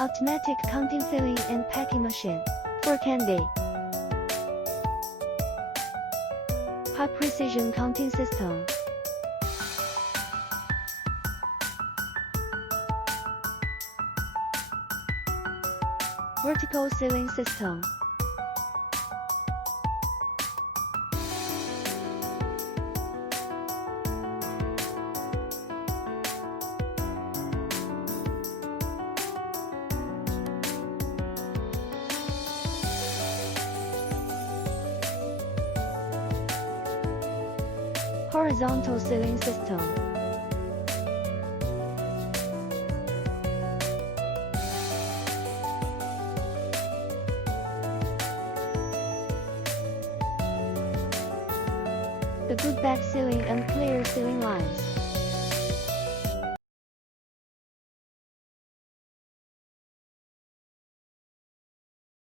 Automatic counting filling and packing machine for candy. High precision counting system. Vertical sealing system. Horizontal sealing system. The good back sealing and clear sealing lines.